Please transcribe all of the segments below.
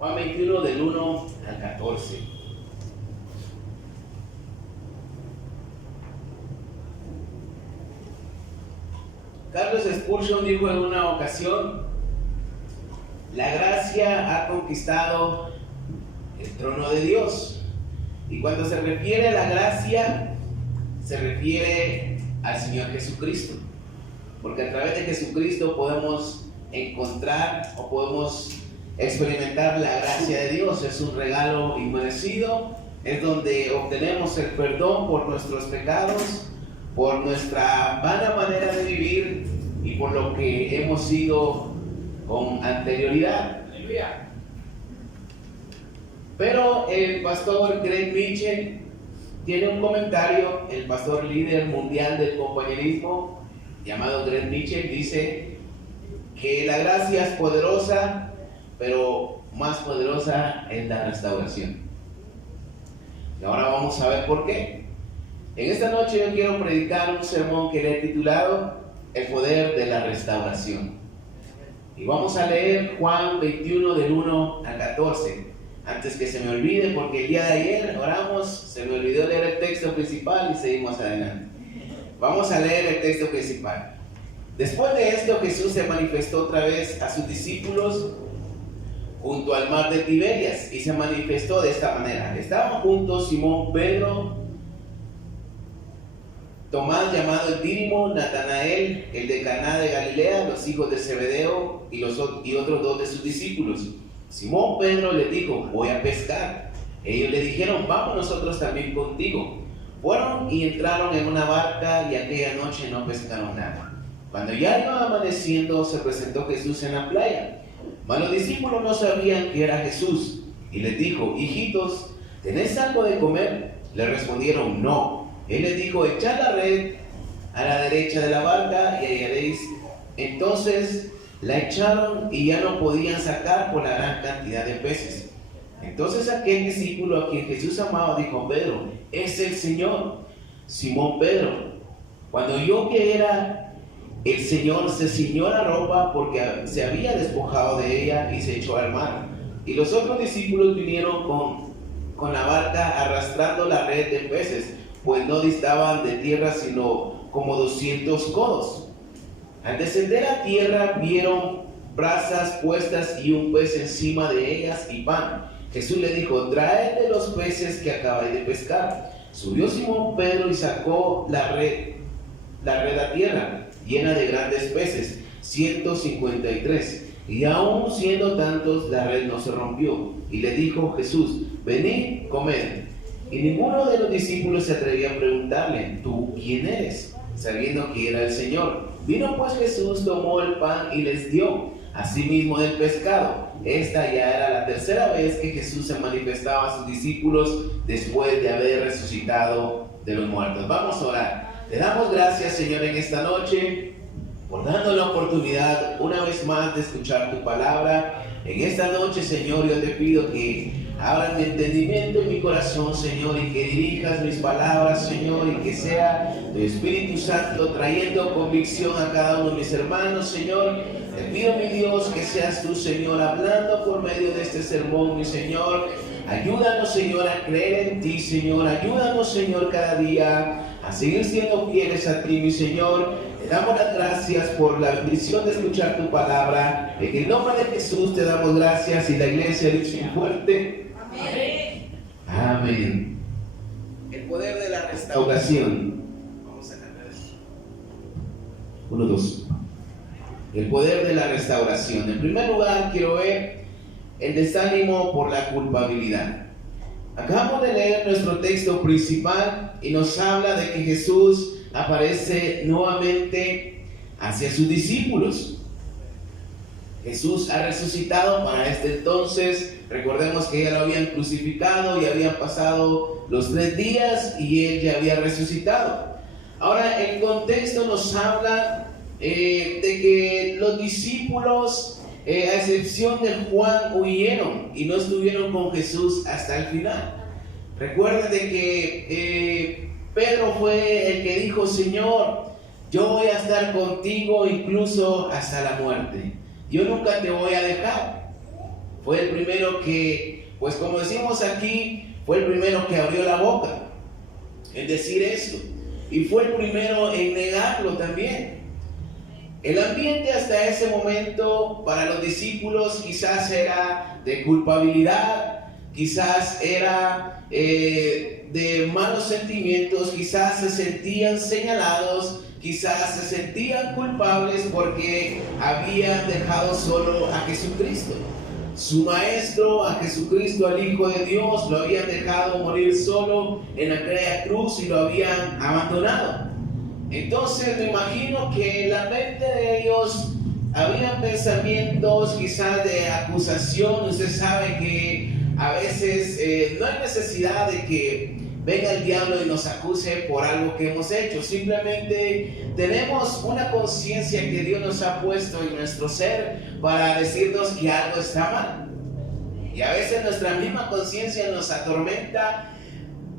Juan 21 del 1 al 14. Carlos Spurgeon dijo en una ocasión: la gracia ha conquistado el trono de Dios. Y cuando se refiere a la gracia, se refiere al Señor Jesucristo. Porque a través de Jesucristo podemos encontrar o podemos experimentar la gracia de Dios. Es un regalo inmerecido, es donde obtenemos el perdón por nuestros pecados, por nuestra vana manera de vivir y por lo que hemos sido con anterioridad. Aleluya. Pero el pastor Greg Mitchell tiene un comentario, el pastor líder mundial del compañerismo llamado Greg Mitchell, dice que la gracia es poderosa, pero más poderosa es la restauración. Y ahora vamos a ver por qué. En esta noche yo quiero predicar un sermón que le he titulado El poder de la restauración. Y vamos a leer Juan 21 del 1 al 14. Antes que se me olvide, porque el día de ayer oramos, se me olvidó leer el texto principal y seguimos adelante. Vamos a leer el texto principal. Después de esto, Jesús se manifestó otra vez a sus discípulos junto al mar de Tiberias, y se manifestó de esta manera. Estaban juntos Simón Pedro, Tomás llamado el Dídimo, Natanael, el de Caná de Galilea, los hijos de Zebedeo y otros dos de sus discípulos. Simón Pedro le dijo: voy a pescar. Ellos le dijeron: vamos nosotros también contigo. Fueron y entraron en una barca, y aquella noche no pescaron nada. Cuando ya iba amaneciendo, se presentó Jesús en la playa. Mas los discípulos no sabían que era Jesús, y les dijo: hijitos, ¿tenéis algo de comer? Le respondieron: no. Él les dijo: echad la red a la derecha de la barca y hallaréis. Entonces la echaron y ya no podían sacar por la gran cantidad de peces. Entonces aquel discípulo a quien Jesús amaba dijo: Pedro, es el Señor. Simón Pedro, cuando oyó que era el Señor, se ciñó la ropa porque se había despojado de ella y se echó al mar. Y los otros discípulos vinieron con la barca arrastrando la red de peces, pues no distaban de tierra sino como 200 codos. Al descender a tierra vieron brasas puestas y un pez encima de ellas y pan. Jesús le dijo: traed de los peces que acabáis de pescar. Subió Simón Pedro y sacó la red a tierra, llena de grandes peces, 153. Y aún siendo tantos, la red no se rompió. Y le dijo Jesús: venid, comed. Y ninguno de los discípulos se atrevía a preguntarle: ¿tú quién eres?, sabiendo que era el Señor. Vino pues Jesús, tomó el pan y les dio, asimismo del pescado. Esta ya era la tercera vez que Jesús se manifestaba a sus discípulos después de haber resucitado de los muertos. Vamos a orar. Te damos gracias, Señor, en esta noche, por darnos la oportunidad una vez más de escuchar tu palabra. En esta noche, Señor, yo te pido que abras mi entendimiento y mi corazón, Señor, y que dirijas mis palabras, Señor, y que sea tu Espíritu Santo trayendo convicción a cada uno de mis hermanos, Señor. Te pido, mi Dios, que seas tú, Señor, hablando por medio de este sermón, mi Señor. Ayúdanos, Señor, a creer en ti, Señor. Ayúdanos, Señor, cada día a seguir siendo fieles a ti, mi Señor. Te damos las gracias por la bendición de escuchar tu palabra. En el nombre de Jesús te damos gracias, y la iglesia dice fuerte: amén. Amén. El poder de la restauración. Vamos a cantar esto. 1, 2. El poder de la restauración. En primer lugar, quiero ver el desánimo por la culpabilidad. Acabamos de leer nuestro texto principal y nos habla de que Jesús aparece nuevamente hacia sus discípulos. Jesús ha resucitado para este entonces. Recordemos que ya lo habían crucificado y habían pasado los 3 días y él ya había resucitado. Ahora el contexto nos habla de que los discípulos, a excepción de Juan, huyeron y no estuvieron con Jesús hasta el final. Recuerden de que Pedro fue el que dijo: Señor, yo voy a estar contigo incluso hasta la muerte. Yo nunca te voy a dejar. Fue el primero que, pues como decimos aquí, fue el primero que abrió la boca en decir esto. Y fue el primero en negarlo también. El ambiente hasta ese momento para los discípulos quizás era de culpabilidad, quizás era de malos sentimientos, quizás se sentían señalados, quizás se sentían culpables porque habían dejado solo a Jesucristo. Su maestro, a Jesucristo, al Hijo de Dios, lo habían dejado morir solo en aquella cruz y lo habían abandonado. Entonces me imagino que en la mente de ellos había pensamientos quizás de acusación. Usted sabe que a veces no hay necesidad de que venga el diablo y nos acuse por algo que hemos hecho. Simplemente tenemos una conciencia que Dios nos ha puesto en nuestro ser para decirnos que algo está mal. Y a veces nuestra misma conciencia nos atormenta.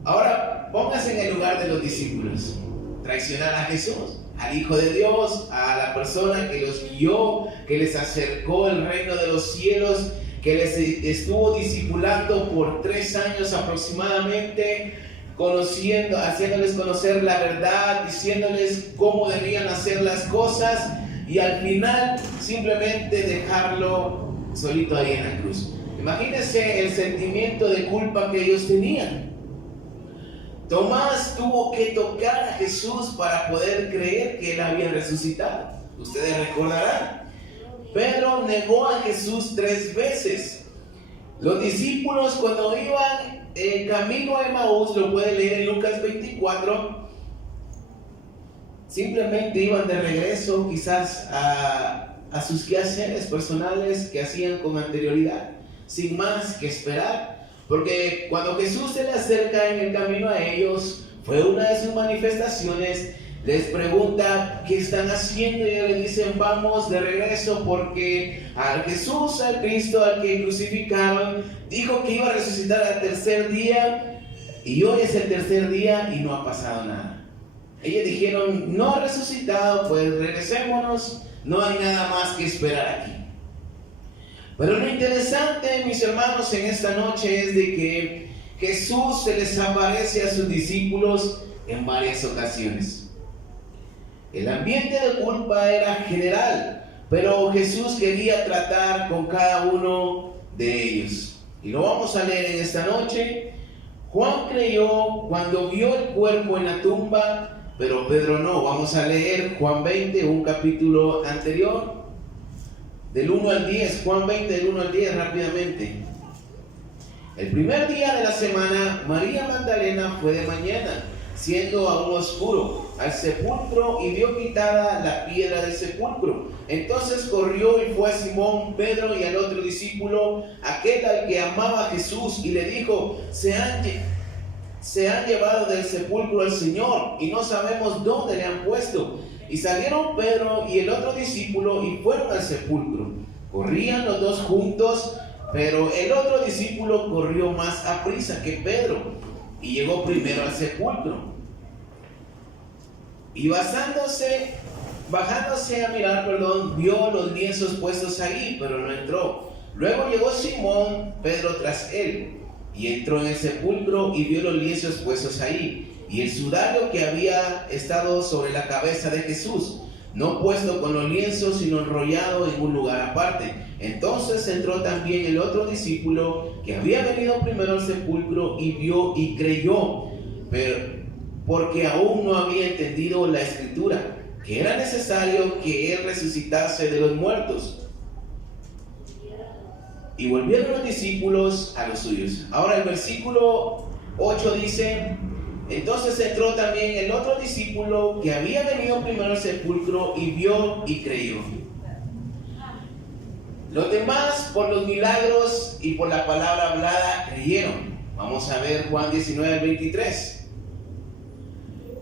Ahora póngase en el lugar de los discípulos. Traicionar a Jesús, al Hijo de Dios, a la persona que los guió, que les acercó el reino de los cielos, que les estuvo discipulando por 3 años aproximadamente, conociendo, haciéndoles conocer la verdad, diciéndoles cómo debían hacer las cosas, y al final simplemente dejarlo solito ahí en la cruz. Imagínense el sentimiento de culpa que ellos tenían. Tomás tuvo que tocar a Jesús para poder creer que él había resucitado. Ustedes recordarán. Pedro negó a Jesús 3 veces. Los discípulos, cuando iban en camino a Emaús, lo pueden leer en Lucas 24, simplemente iban de regreso quizás a sus quehaceres personales que hacían con anterioridad, sin más que esperar. Porque cuando Jesús se le acerca en el camino a ellos, fue una de sus manifestaciones, les pregunta qué están haciendo y ellos le dicen: vamos de regreso porque al Jesús, al Cristo, al que crucificaron, dijo que iba a resucitar al tercer día, y hoy es el tercer día y no ha pasado nada. Ellos dijeron: no ha resucitado, pues regresémonos, no hay nada más que esperar aquí. Pero lo interesante, mis hermanos, en esta noche es de que Jesús se les aparece a sus discípulos en varias ocasiones. El ambiente de culpa era general, pero Jesús quería tratar con cada uno de ellos. Y lo vamos a leer en esta noche. Juan creyó cuando vio el cuerpo en la tumba, pero Pedro no. Vamos a leer Juan 20, un capítulo anterior. Del 1 al 10, Juan 20, del 1 al 10, rápidamente. El primer día de la semana, María Magdalena fue de mañana, siendo aún oscuro, al sepulcro y vio quitada la piedra del sepulcro. Entonces corrió y fue a Simón, Pedro y al otro discípulo, aquel al que amaba a Jesús, y le dijo: se han llevado del sepulcro al Señor y no sabemos dónde le han puesto. Y salieron Pedro y el otro discípulo y fueron al sepulcro. Corrían los dos juntos, pero el otro discípulo corrió más aprisa que Pedro y llegó primero al sepulcro. Y bajándose a mirar, vio los lienzos puestos ahí, pero no entró. Luego llegó Simón, Pedro tras él, y entró en el sepulcro y vio los lienzos puestos ahí, y el sudario que había estado sobre la cabeza de Jesús, no puesto con los lienzos, sino enrollado en un lugar aparte. Entonces entró también el otro discípulo que había venido primero al sepulcro y vio y creyó, pero porque aún no había entendido la escritura, que era necesario que él resucitase de los muertos. Y volvieron los discípulos a los suyos. Ahora el versículo 8 dice: entonces entró también el otro discípulo que había venido primero al sepulcro y vio y creyó. Los demás, por los milagros y por la palabra hablada, creyeron. Vamos a ver Juan 19 al 23.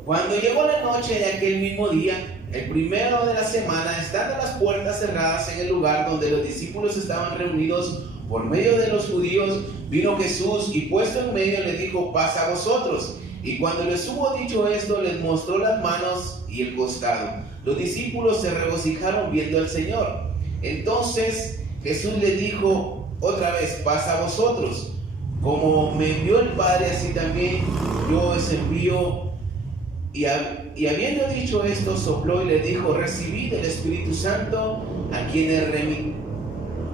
Cuando llegó la noche de aquel mismo día, el primero de la semana, estando las puertas cerradas en el lugar donde los discípulos estaban reunidos por medio de los judíos, vino Jesús y puesto en medio le dijo: pasa a vosotros. Y cuando les hubo dicho esto, les mostró las manos y el costado. Los discípulos se regocijaron viendo al Señor. Entonces Jesús les dijo: otra vez pasa a vosotros. Como me envió el Padre, así también yo os envío. Y habiendo dicho esto, sopló y le dijo: recibid el Espíritu Santo. A quienes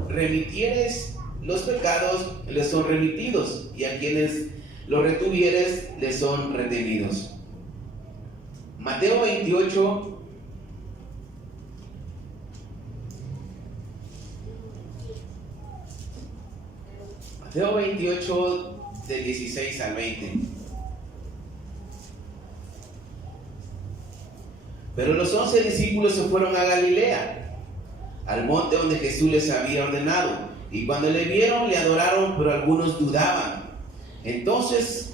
remitieres los pecados, les son remitidos, y a quienes los retuvieres, les son retenidos. Mateo 28. Mateo 28, del 16 al 20. Pero los 11 discípulos se fueron a Galilea, al monte donde Jesús les había ordenado. Y cuando le vieron, le adoraron, pero algunos dudaban. Entonces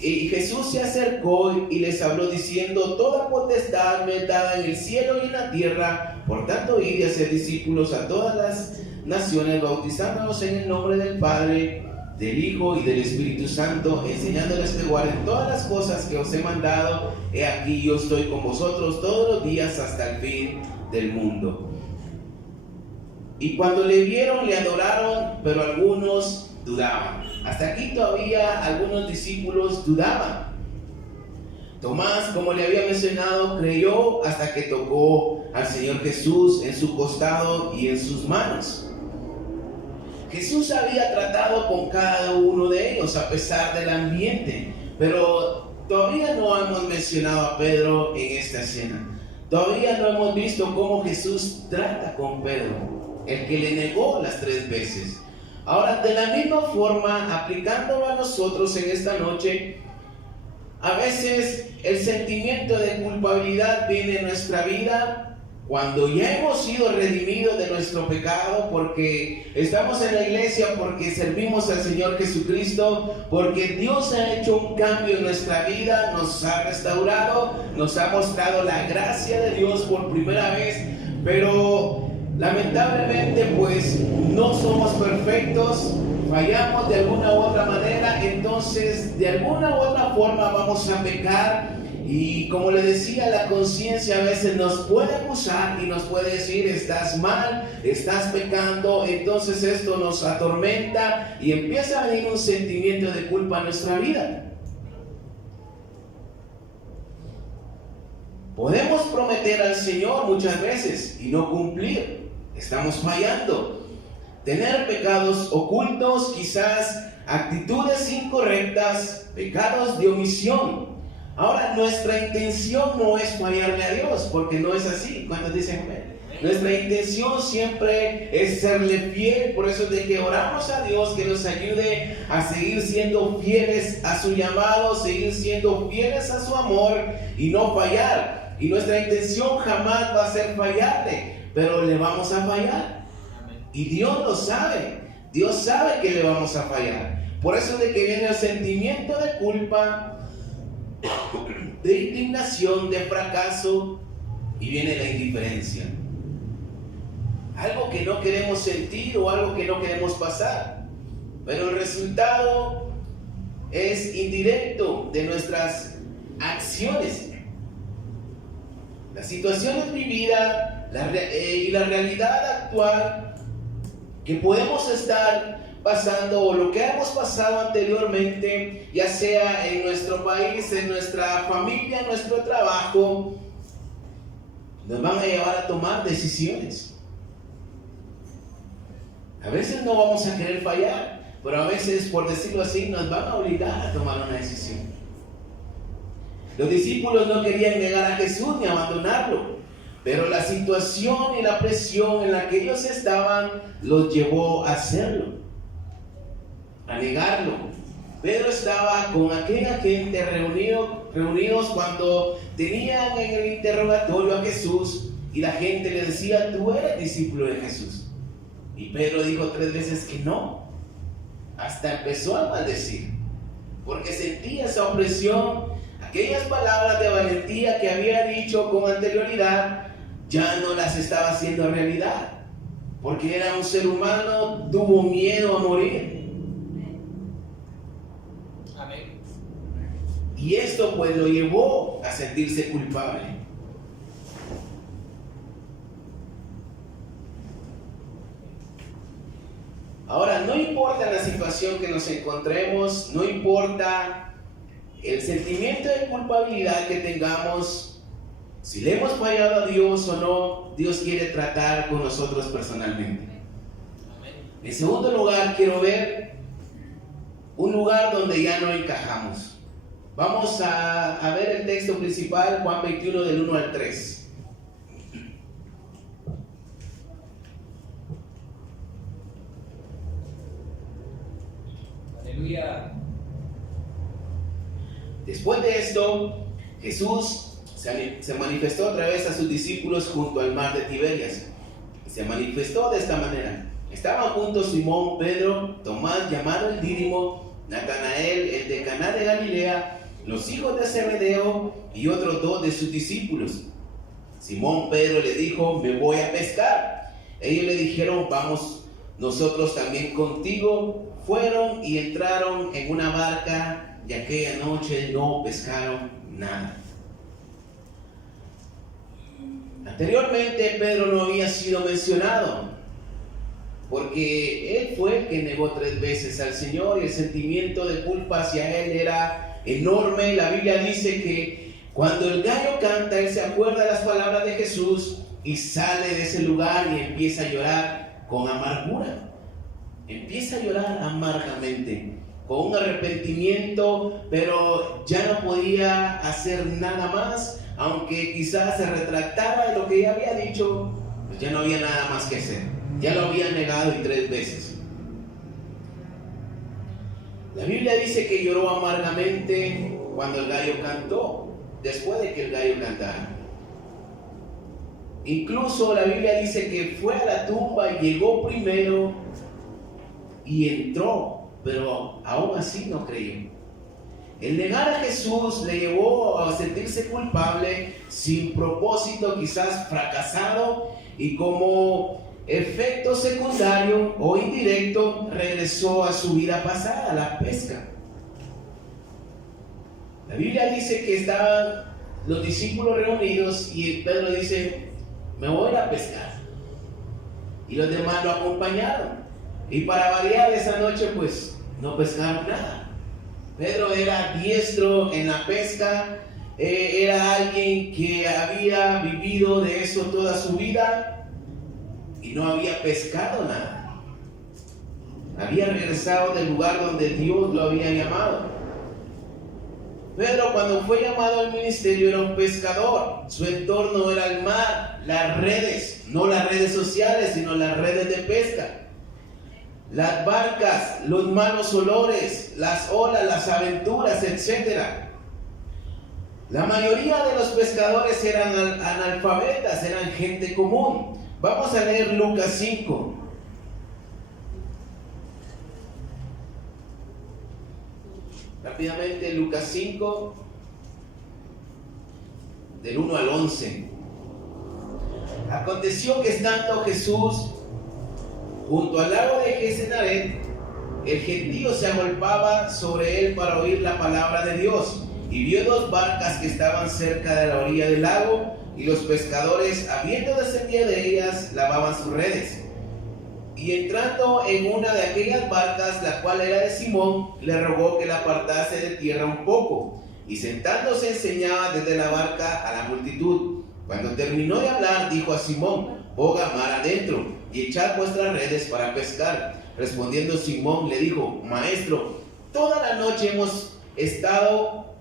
Jesús se acercó y les habló diciendo: toda potestad me es dada en el cielo y en la tierra. Por tanto, id y haced discípulos a todas las naciones, bautizándolos en el nombre del Padre, del Hijo y del Espíritu Santo, enseñándoles que guarden todas las cosas que os he mandado. He aquí, yo estoy con vosotros todos los días hasta el fin del mundo. Y cuando le vieron, le adoraron, pero algunos dudaban. Hasta aquí todavía algunos discípulos dudaban. Tomás, como le había mencionado, creyó hasta que tocó al Señor Jesús en su costado y en sus manos. Jesús había tratado con cada uno de ellos a pesar del ambiente, pero todavía no hemos mencionado a Pedro en esta escena. Todavía no hemos visto cómo Jesús trata con Pedro, el que le negó las 3 veces. Ahora, de la misma forma, aplicándolo a nosotros en esta noche, a veces el sentimiento de culpabilidad viene en nuestra vida cuando ya hemos sido redimidos de nuestro pecado, porque estamos en la iglesia, porque servimos al Señor Jesucristo, porque Dios ha hecho un cambio en nuestra vida, nos ha restaurado, nos ha mostrado la gracia de Dios por primera vez, pero lamentablemente pues no somos perfectos, fallamos de alguna u otra manera, entonces de alguna u otra forma vamos a pecar. Y como le decía, la conciencia a veces nos puede acusar y nos puede decir: estás mal, estás pecando. Entonces esto nos atormenta y empieza a venir un sentimiento de culpa en nuestra vida. Podemos prometer al Señor muchas veces y no cumplir. Estamos fallando. Tener pecados ocultos, quizás actitudes incorrectas, pecados de omisión. Ahora, nuestra intención no es fallarle a Dios, porque no es así. ¿Cuántos dicen amén? Nuestra intención siempre es serle fiel. Por eso es de que oramos a Dios que nos ayude a seguir siendo fieles a su llamado, seguir siendo fieles a su amor y no fallar. Y nuestra intención jamás va a ser fallarle, pero le vamos a fallar. Y Dios lo sabe. Dios sabe que le vamos a fallar. Por eso es de que viene el sentimiento de culpa, de indignación, de fracaso, y viene la indiferencia. Algo que no queremos sentir o algo que no queremos pasar, pero el resultado es indirecto de nuestras acciones. Las situaciones vividas y la realidad actual que podemos estar pasando o lo que hemos pasado anteriormente, ya sea en nuestro país, en nuestra familia, en nuestro trabajo, nos van a llevar a tomar decisiones. A veces no vamos a querer fallar, pero a veces, por decirlo así, nos van a obligar a tomar una decisión. Los discípulos no querían negar a Jesús ni abandonarlo, pero la situación y la presión en la que ellos estaban los llevó a hacerlo, a negarlo. Pedro estaba con aquella gente reunidos cuando tenían en el interrogatorio a Jesús, y la gente le decía: tú eres discípulo de Jesús. Y Pedro dijo 3 veces que no. Hasta empezó a maldecir, porque sentía esa opresión. Aquellas palabras de valentía que había dicho con anterioridad ya no las estaba haciendo realidad, porque era un ser humano, tuvo miedo a morir. Amén. Y esto pues lo llevó a sentirse culpable. Ahora, no importa la situación que nos encontremos, no importa el sentimiento de culpabilidad que tengamos, si le hemos fallado a Dios o no, Dios quiere tratar con nosotros personalmente. En segundo lugar, quiero ver un lugar donde ya no encajamos. Vamos a ver el texto principal, Juan 21 del 1 al 3. Aleluya. Después de esto, Jesús se manifestó otra vez a sus discípulos junto al mar de Tiberias. Se manifestó de esta manera. Estaban juntos Simón, Pedro, Tomás, llamado el Dídimo, Natanael, el de Caná de Galilea, los hijos de Zebedeo y otros 2 de sus discípulos. Simón Pedro le dijo: me voy a pescar. Ellos le dijeron: vamos nosotros también contigo. Fueron y entraron en una barca y aquella noche no pescaron nada. Anteriormente Pedro no había sido mencionado, porque él fue el que negó 3 veces al Señor y el sentimiento de culpa hacia él era enorme. La Biblia dice que cuando el gallo canta, él se acuerda de las palabras de Jesús y sale de ese lugar y empieza a llorar con amargura. Empieza a llorar amargamente, con un arrepentimiento, pero ya no podía hacer nada más. Aunque quizás se retractara de lo que ya había dicho, pues ya no había nada más que hacer. Ya lo había negado y 3 veces. La Biblia dice que lloró amargamente cuando el gallo cantó, después de que el gallo cantara. Incluso la Biblia dice que fue a la tumba y llegó primero y entró, pero aún así no creyó. El negar a Jesús le llevó a sentirse culpable, sin propósito, quizás fracasado, y como efecto secundario o indirecto regresó a su vida pasada, a la pesca. La Biblia dice que estaban los discípulos reunidos y Pedro dice: me voy a pescar. Y los demás lo acompañaron. Y para variar esa noche, pues no pescaron nada. Pedro era diestro en la pesca, era alguien que había vivido de eso toda su vida y no había pescado nada. Había regresado del lugar donde Dios lo había llamado. Pedro, cuando fue llamado al ministerio, era un pescador. Su entorno era el mar, las redes, no las redes sociales, sino las redes de pesca. Las barcas, los malos olores, las olas, las aventuras, etc. La mayoría de los pescadores eran analfabetas, eran gente común. Vamos a leer Lucas 5. Rápidamente, Lucas 5, del 1 al 11. Aconteció que estando Jesús junto al lago de Genesaret, el gentío se agolpaba sobre él para oír la palabra de Dios, y vio 2 barcas que estaban cerca de la orilla del lago, y los pescadores, habiendo descendido de ellas, lavaban sus redes. Y entrando en una de aquellas barcas, la cual era de Simón, le rogó que la apartase de tierra un poco, y sentándose enseñaba desde la barca a la multitud. Cuando terminó de hablar, dijo a Simón: boga mar adentro y echad vuestras redes para pescar. Respondiendo Simón le dijo: maestro, toda la noche hemos estado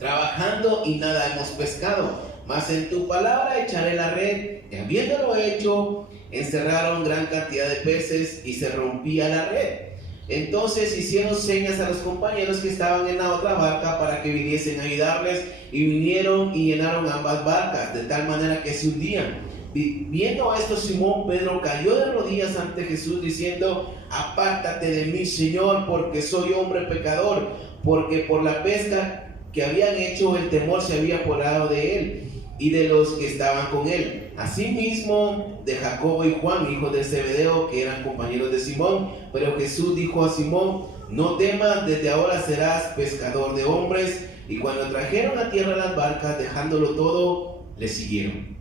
trabajando y nada hemos pescado, mas en tu palabra echaré la red. Y habiéndolo hecho, encerraron gran cantidad de peces y se rompía la red. Entonces hicieron señas a los compañeros que estaban en la otra barca para que viniesen a ayudarles, y vinieron y llenaron ambas barcas de tal manera que se hundían. Viendo esto, Simón Pedro cayó de rodillas ante Jesús diciendo: apártate de mí, Señor, porque soy hombre pecador. Porque por la pesca que habían hecho, el temor se había apoderado de él y de los que estaban con él, asimismo de Jacobo y Juan, hijos de Zebedeo, que eran compañeros de Simón. Pero Jesús dijo a Simón: no temas, desde ahora serás pescador de hombres. Y cuando trajeron a tierra las barcas, dejándolo todo, le siguieron.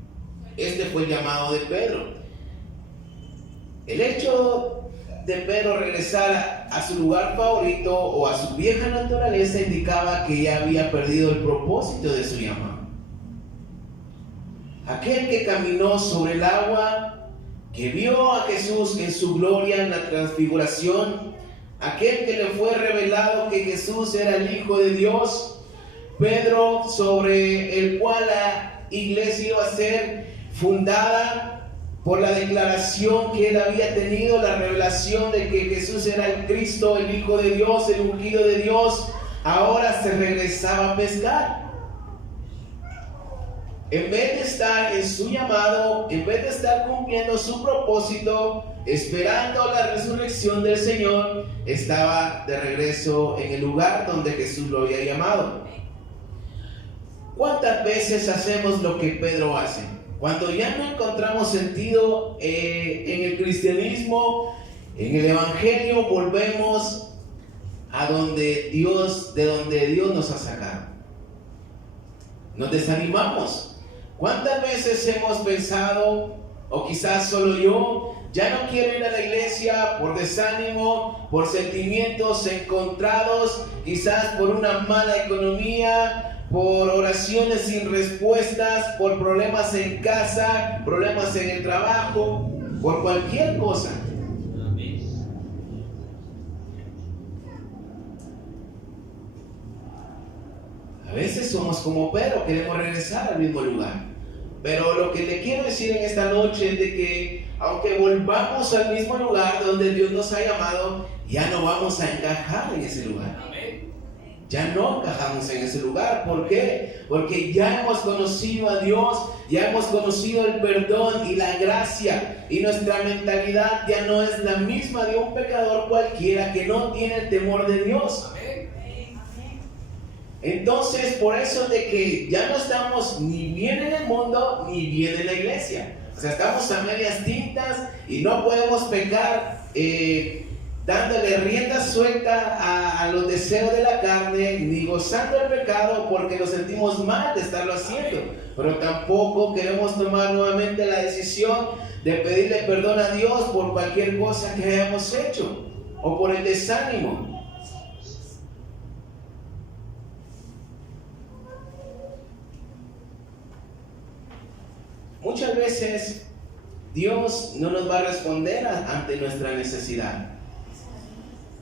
Este fue el llamado de Pedro. El hecho de Pedro regresar a su lugar favorito o a su vieja naturaleza indicaba que ya había perdido el propósito de su llamado. Aquel que caminó sobre el agua, que vio a Jesús en su gloria en la transfiguración, aquel que le fue revelado que Jesús era el Hijo de Dios, Pedro, sobre el cual la iglesia iba a ser fundada por la declaración que él había tenido, la revelación de que Jesús era el Cristo, el Hijo de Dios, el ungido de Dios, ahora se regresaba a pescar. En vez de estar en su llamado, en vez de estar cumpliendo su propósito, esperando la resurrección del Señor, estaba de regreso en el lugar donde Jesús lo había llamado. ¿Cuántas veces hacemos lo que Pedro hace? Cuando ya no encontramos sentido en el cristianismo, en el evangelio, volvemos a de donde Dios nos ha sacado. Nos desanimamos. ¿Cuántas veces hemos pensado, o quizás solo yo, ya no quiero ir a la iglesia por desánimo, por sentimientos encontrados, quizás por una mala economía, por oraciones sin respuestas, por problemas en casa, problemas en el trabajo, por cualquier cosa? A veces somos como Pedro, queremos regresar al mismo lugar. Pero lo que le quiero decir en esta noche es de que aunque volvamos al mismo lugar donde Dios nos ha llamado, ya no vamos a encajar en ese lugar. Ya no encajamos en ese lugar. ¿Por qué? Porque ya hemos conocido a Dios, ya hemos conocido el perdón y la gracia, y nuestra mentalidad ya no es la misma de un pecador cualquiera que no tiene el temor de Dios. Entonces, por eso de que ya no estamos ni bien en el mundo ni bien en la iglesia. O sea, estamos a medias tintas y no podemos pecar dándole rienda suelta a los deseos de la carne, ni gozando el pecado porque nos sentimos mal de estarlo haciendo. Pero tampoco queremos tomar nuevamente la decisión de pedirle perdón a Dios por cualquier cosa que hayamos hecho o por el desánimo. Muchas veces Dios no nos va a responder ante nuestra necesidad.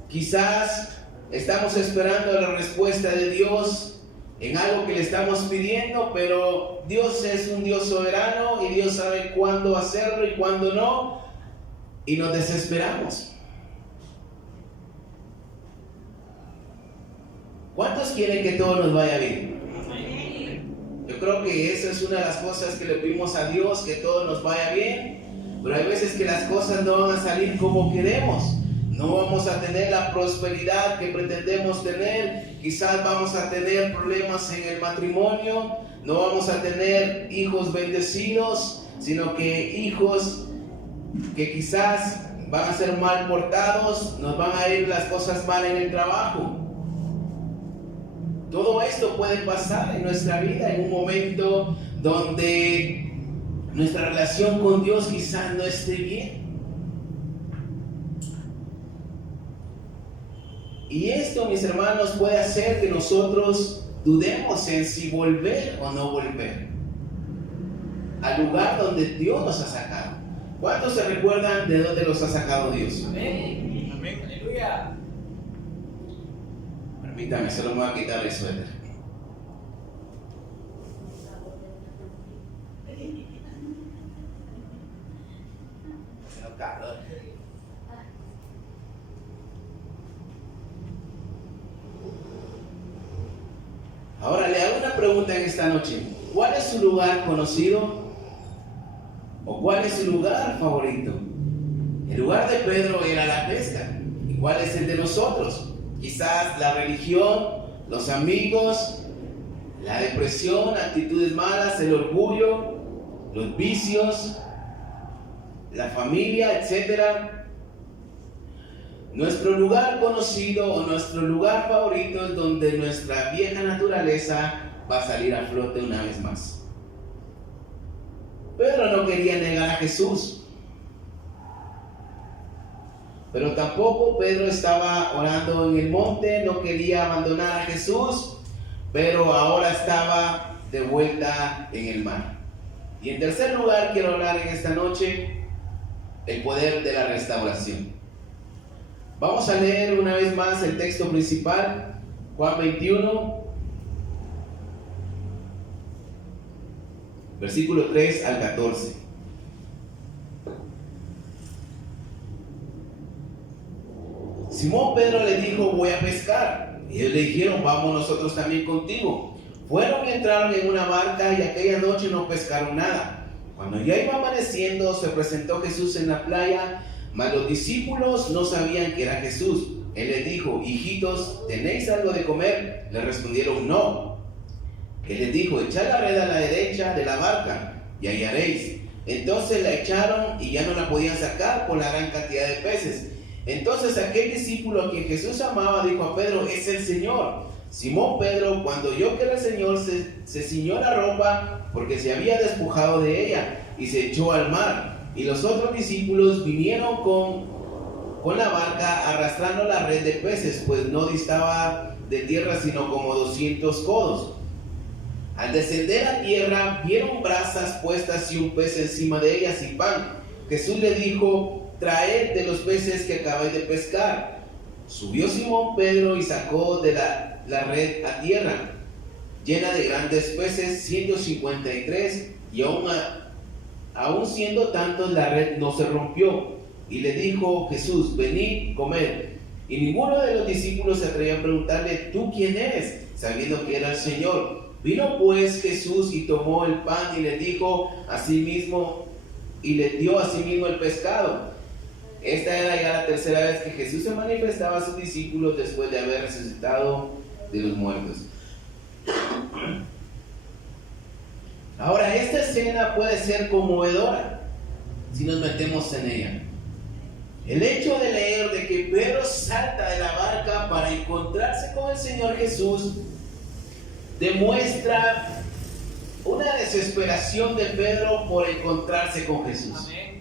Quizás estamos esperando la respuesta de Dios en algo que le estamos pidiendo, pero Dios es un Dios soberano y Dios sabe cuándo hacerlo y cuándo no, y nos desesperamos. ¿Cuántos quieren que todo nos vaya bien? Yo creo que esa es una de las cosas que le pedimos a Dios, que todo nos vaya bien, pero hay veces que las cosas no van a salir como queremos. No vamos a tener la prosperidad que pretendemos tener, quizás vamos a tener problemas en el matrimonio, no vamos a tener hijos bendecidos, sino que hijos que quizás van a ser mal portados, nos van a ir las cosas mal en el trabajo. Todo esto puede pasar en nuestra vida en un momento donde nuestra relación con Dios quizás no esté bien. Y esto, mis hermanos, puede hacer que nosotros dudemos en si volver o no volver al lugar donde Dios nos ha sacado. ¿Cuántos se recuerdan de dónde los ha sacado Dios? Amén. Amén. Aleluya. Permítame, solo me voy a quitar el suéter. Hace calor. Ahora le hago una pregunta en esta noche. ¿Cuál es su lugar conocido? ¿O cuál es su lugar favorito? El lugar de Pedro era la pesca. ¿Y cuál es el de nosotros? Quizás la religión, los amigos, la depresión, actitudes malas, el orgullo, los vicios, la familia, etc. Nuestro lugar conocido o nuestro lugar favorito es donde nuestra vieja naturaleza va a salir a flote una vez más. Pedro no quería negar a Jesús. Pero tampoco Pedro estaba orando en el monte, no quería abandonar a Jesús, pero ahora estaba de vuelta en el mar. Y en tercer lugar quiero hablar en esta noche el poder de la restauración. Vamos a leer una vez más el texto principal, Juan 21, versículo 3 al 14. Simón Pedro le dijo: voy a pescar. Y ellos le dijeron: vamos nosotros también contigo. Fueron y entraron en una barca, y aquella noche no pescaron nada. Cuando ya iba amaneciendo, se presentó Jesús en la playa, mas los discípulos no sabían que era Jesús. Él les dijo: hijitos, ¿tenéis algo de comer? Le respondieron: no. Él les dijo: echad la red a la derecha de la barca y hallaréis. Entonces la echaron y ya no la podían sacar por la gran cantidad de peces. Entonces aquel discípulo a quien Jesús amaba dijo a Pedro: es el Señor. Simón Pedro, cuando oyó que era el Señor, se ciñó la ropa porque se había despojado de ella y se echó al mar. Y los otros discípulos vinieron con la barca arrastrando la red de peces, pues no distaba de tierra sino como 200 codos. Al descender a tierra vieron brasas puestas y un pez encima de ellas y pan. Jesús le dijo: traed de los peces que acabáis de pescar. Subió Simón Pedro y sacó de la red a tierra, llena de grandes peces, 153, y aún siendo tantos la red no se rompió. Y le dijo Jesús: venid, comed. Y ninguno de los discípulos se atrevía a preguntarle: ¿tú quién eres?, sabiendo que era el Señor. Vino pues Jesús y tomó el pan y le dijo a sí mismo, y le dio a sí mismo el pescado. Esta era ya la tercera vez que Jesús se manifestaba a sus discípulos después de haber resucitado de los muertos. Ahora, esta escena puede ser conmovedora si nos metemos en ella. El hecho de leer de que Pedro salta de la barca para encontrarse con el Señor Jesús demuestra una desesperación de Pedro por encontrarse con Jesús. Amén.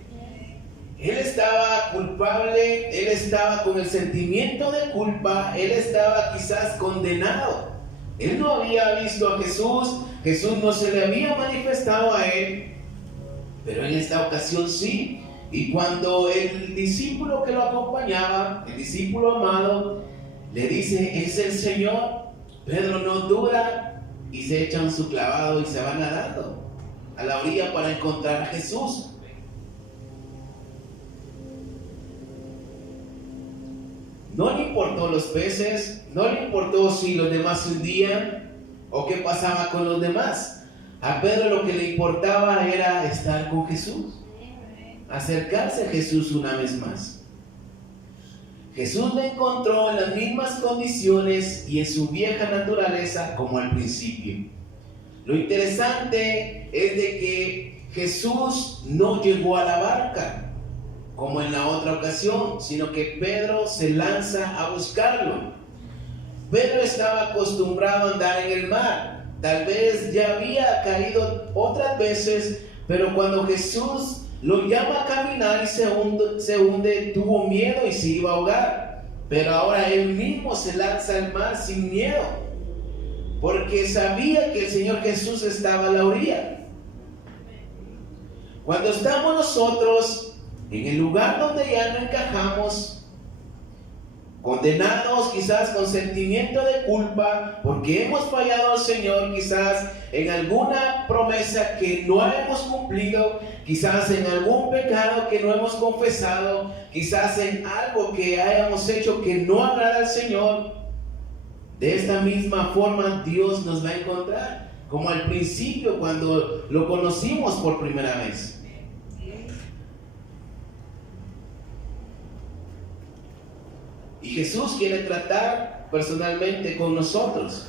Él estaba culpable, él estaba con el sentimiento de culpa, él estaba quizás condenado. Él no había visto a Jesús, Jesús no se le había manifestado a él, pero en esta ocasión sí. Y cuando el discípulo que lo acompañaba, el discípulo amado, le dice: es el Señor, Pedro no duda y se echan su clavado y se van nadando a la orilla para encontrar a Jesús. No le importó los peces, no le importó si los demás se hundían o qué pasaba con los demás. A Pedro lo que le importaba era estar con Jesús, acercarse a Jesús una vez más. Jesús le encontró en las mismas condiciones y en su vieja naturaleza como al principio. Lo interesante es de que Jesús no llegó a la barca como en la otra ocasión, sino que Pedro se lanza a buscarlo. Pedro estaba acostumbrado a andar en el mar, tal vez ya había caído otras veces, pero cuando Jesús lo llama a caminar y se hunde, tuvo miedo y se iba a ahogar. Pero ahora él mismo se lanza al mar sin miedo, porque sabía que el Señor Jesús estaba a la orilla. Cuando estamos nosotros en el lugar donde ya no encajamos, condenados quizás con sentimiento de culpa porque hemos fallado al Señor, quizás en alguna promesa que no hemos cumplido, quizás en algún pecado que no hemos confesado, quizás en algo que hayamos hecho que no agrada al Señor, de esta misma forma Dios nos va a encontrar, como al principio cuando lo conocimos por primera vez. Y Jesús quiere tratar personalmente con nosotros.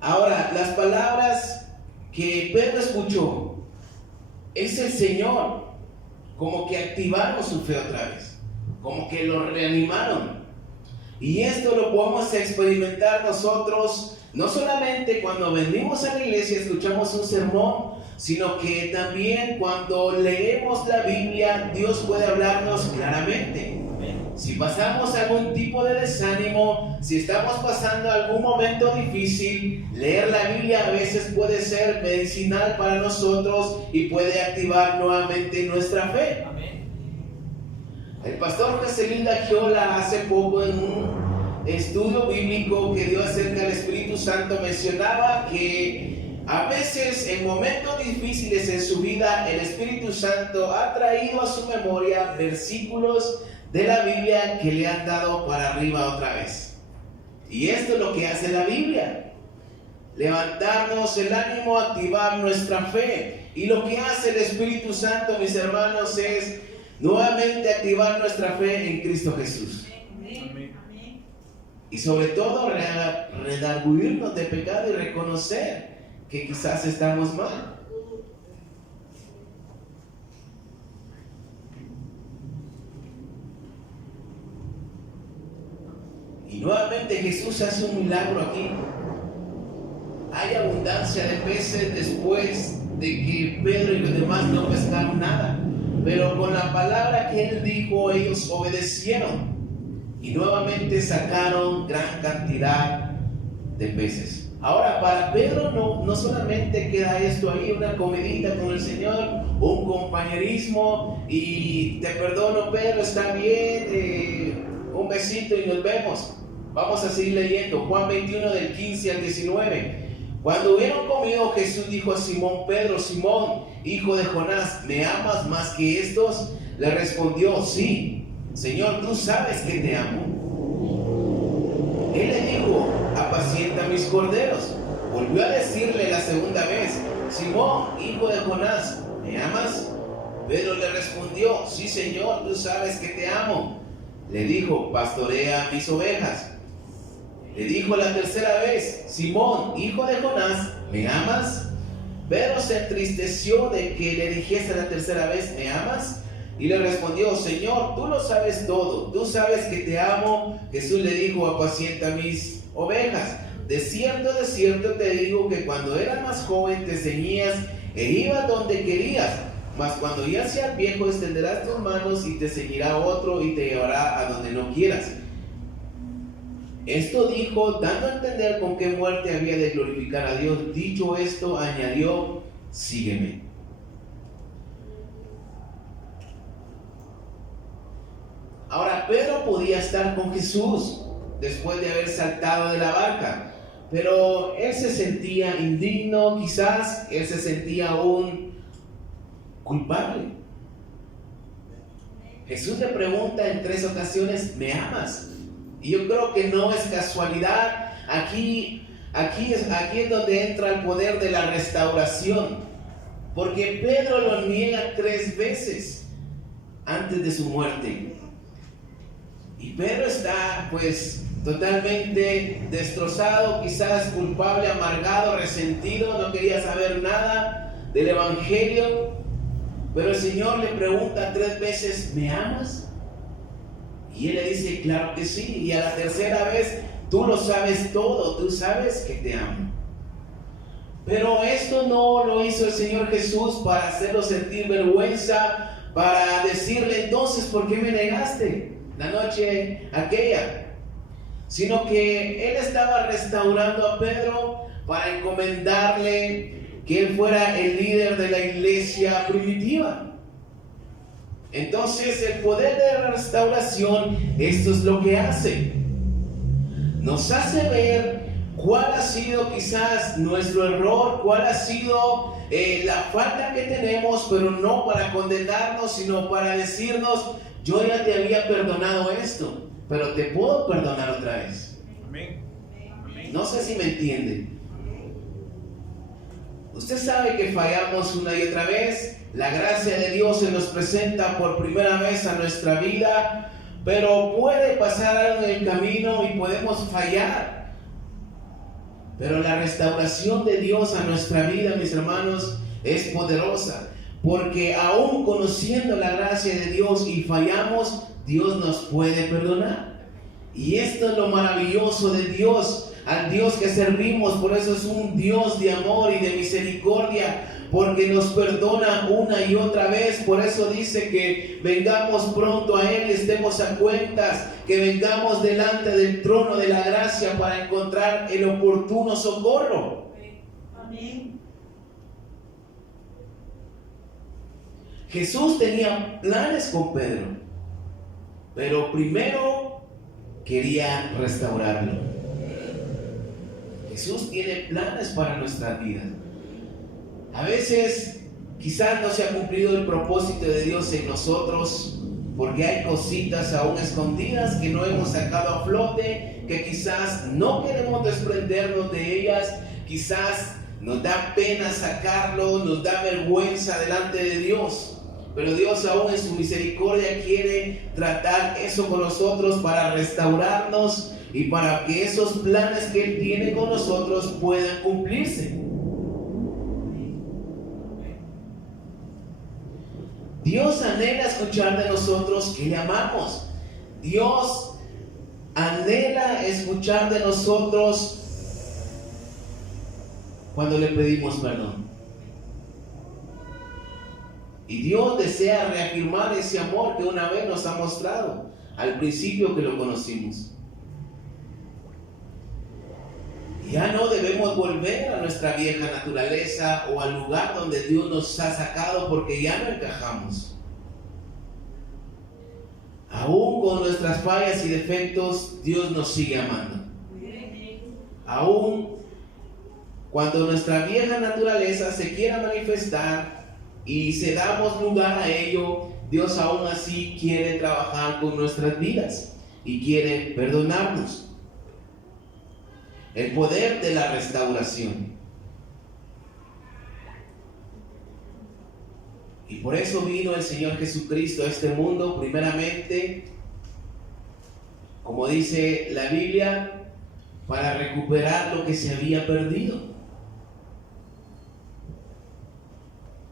Ahora, las palabras que Pedro escuchó, es el Señor, como que activaron su fe otra vez, como que lo reanimaron. Y esto lo podemos experimentar nosotros No solamente cuando venimos a la iglesia escuchamos un sermón, sino que también cuando leemos la Biblia, Dios puede hablarnos claramente. Si pasamos algún tipo de desánimo, si estamos pasando algún momento difícil, leer la Biblia a veces puede ser medicinal para nosotros y puede activar nuevamente nuestra fe. El pastor Joselinda Giola hace poco en un estudio bíblico que dio acerca del Espíritu Santo mencionaba que a veces en momentos difíciles en su vida el Espíritu Santo ha traído a su memoria versículos de la Biblia que le han dado para arriba otra vez. Y esto es lo que hace la Biblia: levantarnos el ánimo, activar nuestra fe. Y lo que hace el Espíritu Santo, mis hermanos, es nuevamente activar nuestra fe en Cristo Jesús. Amén. Y sobre todo redarguirnos de pecado y reconocer que quizás estamos mal. Y nuevamente Jesús hace un milagro aquí. Hay abundancia de peces después de que Pedro y los demás no pescaron nada. Pero con la palabra que él dijo, ellos obedecieron. Y nuevamente sacaron gran cantidad de peces. Ahora, para Pedro no solamente queda esto ahí, una comidita con el Señor, un compañerismo, y te perdono, Pedro, está bien, un besito y nos vemos. Vamos a seguir leyendo, Juan 21 del 15 al 19. Cuando hubieron comido, Jesús dijo a Simón Pedro: Simón, hijo de Jonás, ¿me amas más que estos? Le respondió: sí, Señor, tú sabes que te amo. Él le dijo: apacienta mis corderos. Volvió a decirle la segunda vez: Simón, hijo de Jonás, ¿me amas? Pedro le respondió: sí, Señor, tú sabes que te amo. Le dijo: pastorea mis ovejas. Le dijo la tercera vez: Simón, hijo de Jonás, ¿me amas? Pedro se entristeció de que le dijese la tercera vez: ¿me amas? Y le respondió: Señor, tú lo sabes todo, tú sabes que te amo. Jesús le dijo: apacienta mis ovejas. De cierto te digo que cuando eras más joven te ceñías e ibas donde querías, mas cuando ya seas viejo extenderás tus manos y te ceñirá otro y te llevará a donde no quieras. Esto dijo, dando a entender con qué muerte había de glorificar a Dios. Dicho esto, añadió: sígueme. Ahora, Pedro podía estar con Jesús después de haber saltado de la barca, pero él se sentía indigno, quizás él se sentía aún culpable. Jesús le pregunta en 3 ocasiones: ¿me amas? Y yo creo que no es casualidad. Aquí es donde entra el poder de la restauración, porque Pedro lo niega 3 veces antes de su muerte. Y Pedro está pues totalmente destrozado, quizás culpable, amargado, resentido, no quería saber nada del evangelio. Pero el Señor le pregunta 3 veces: ¿me amas? Y él le dice: claro que sí. Y a la tercera vez: tú lo sabes todo, tú sabes que te amo. Pero esto no lo hizo el Señor Jesús para hacerlo sentir vergüenza, para decirle: entonces, ¿por qué me negaste la noche aquella? Sino que él estaba restaurando a Pedro para encomendarle que él fuera el líder de la iglesia primitiva. Entonces el poder de la restauración, esto es lo que hace. Nos hace ver cuál ha sido quizás nuestro error, cuál ha sido la falta que tenemos, pero no para condenarnos, sino para decirnos: yo ya te había perdonado esto, pero te puedo perdonar otra vez. Amén. No sé si me entiende. Usted sabe que fallamos una y otra vez. La gracia de Dios se nos presenta por primera vez a nuestra vida, pero puede pasar algo en el camino y podemos fallar. Pero la restauración de Dios a nuestra vida, mis hermanos, es poderosa, porque aún conociendo la gracia de Dios y fallamos, Dios nos puede perdonar. Y esto es lo maravilloso de Dios. al Dios que servimos. Por eso es un Dios de amor y de misericordia, porque nos perdona una y otra vez. Por eso dice que vengamos pronto a Él y estemos a cuentas, que vengamos delante del trono de la gracia para encontrar el oportuno socorro. Amén. Jesús tenía planes con Pedro, pero primero quería restaurarlo. Jesús tiene planes para nuestras vidas. A veces quizás no se ha cumplido el propósito de Dios en nosotros, porque hay cositas aún escondidas que no hemos sacado a flote, que quizás no queremos desprendernos de ellas, quizás nos da pena sacarlo, nos da vergüenza delante de Dios. Pero Dios aún en su misericordia quiere tratar eso con nosotros para restaurarnos y para que esos planes que Él tiene con nosotros puedan cumplirse. Dios anhela escuchar de nosotros que le amamos. Dios anhela escuchar de nosotros cuando le pedimos perdón. Y Dios desea reafirmar ese amor que una vez nos ha mostrado al principio que lo conocimos. Ya no debemos volver a nuestra vieja naturaleza o al lugar donde Dios nos ha sacado, porque ya no encajamos. Aún con nuestras fallas y defectos, Dios nos sigue amando. Aún cuando nuestra vieja naturaleza se quiera manifestar y se damos lugar a ello, Dios aún así quiere trabajar con nuestras vidas y quiere perdonarnos. El poder de la restauración. Y por eso vino el Señor Jesucristo a este mundo, primeramente, como dice la Biblia, para recuperar lo que se había perdido,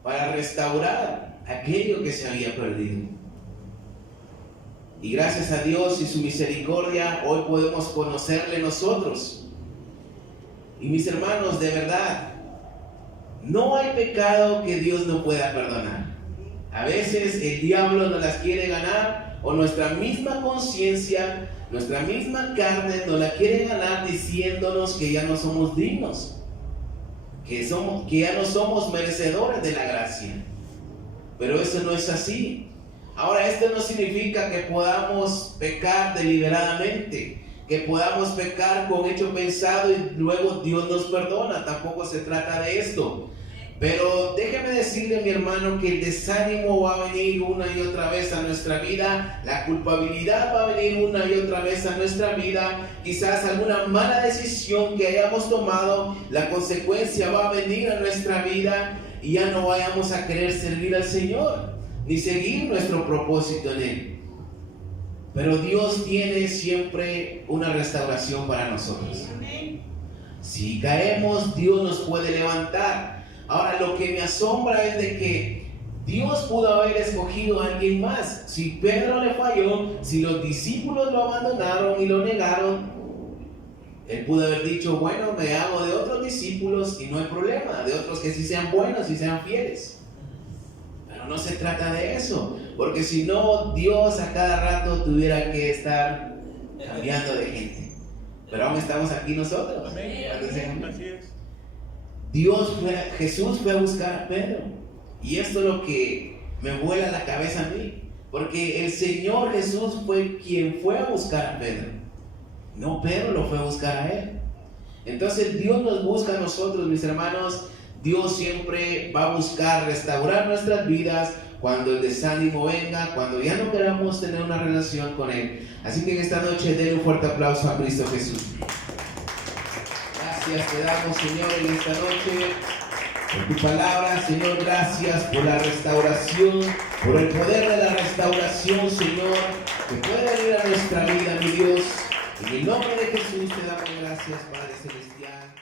para restaurar aquello que se había perdido. Y gracias a Dios y su misericordia, hoy podemos conocerle nosotros. Y mis hermanos, de verdad, no hay pecado que Dios no pueda perdonar. A veces el diablo nos las quiere ganar, o nuestra misma conciencia, nuestra misma carne nos la quiere ganar diciéndonos que ya no somos dignos, que ya no somos merecedores de la gracia. Pero eso no es así. Ahora, esto no significa que podamos pecar deliberadamente, que podamos pecar con hecho pensado y luego Dios nos perdona. Tampoco se trata de esto. Pero déjeme decirle, mi hermano, que el desánimo va a venir una y otra vez a nuestra vida, la culpabilidad va a venir una y otra vez a nuestra vida, quizás alguna mala decisión que hayamos tomado, la consecuencia va a venir a nuestra vida y ya no vayamos a querer servir al Señor, ni seguir nuestro propósito en Él. Pero Dios tiene siempre una restauración para nosotros. Si caemos, Dios nos puede levantar. Ahora, lo que me asombra es de que Dios pudo haber escogido a alguien más. Si Pedro le falló, si los discípulos lo abandonaron y lo negaron, Él pudo haber dicho, bueno, me hago de otros discípulos y no hay problema, de otros que sí sean buenos y sean fieles. Pero no se trata de eso, porque si no, Dios a cada rato tuviera que estar cambiando de gente. Pero aún estamos aquí nosotros. Amén. Jesús fue a buscar a Pedro. Y esto es lo que me vuela la cabeza a mí. Porque el Señor Jesús fue quien fue a buscar a Pedro. No Pedro lo fue a buscar a él. Entonces Dios nos busca a nosotros, mis hermanos. Dios siempre va a buscar restaurar nuestras vidas cuando el desánimo venga, cuando ya no queramos tener una relación con Él. Así que en esta noche denle un fuerte aplauso a Cristo Jesús. Gracias te damos, Señor, en esta noche por tu palabra. Señor, gracias por la restauración, por el poder de la restauración, Señor, que puede venir a nuestra vida, mi Dios. En el nombre de Jesús te damos gracias, Padre Celestial.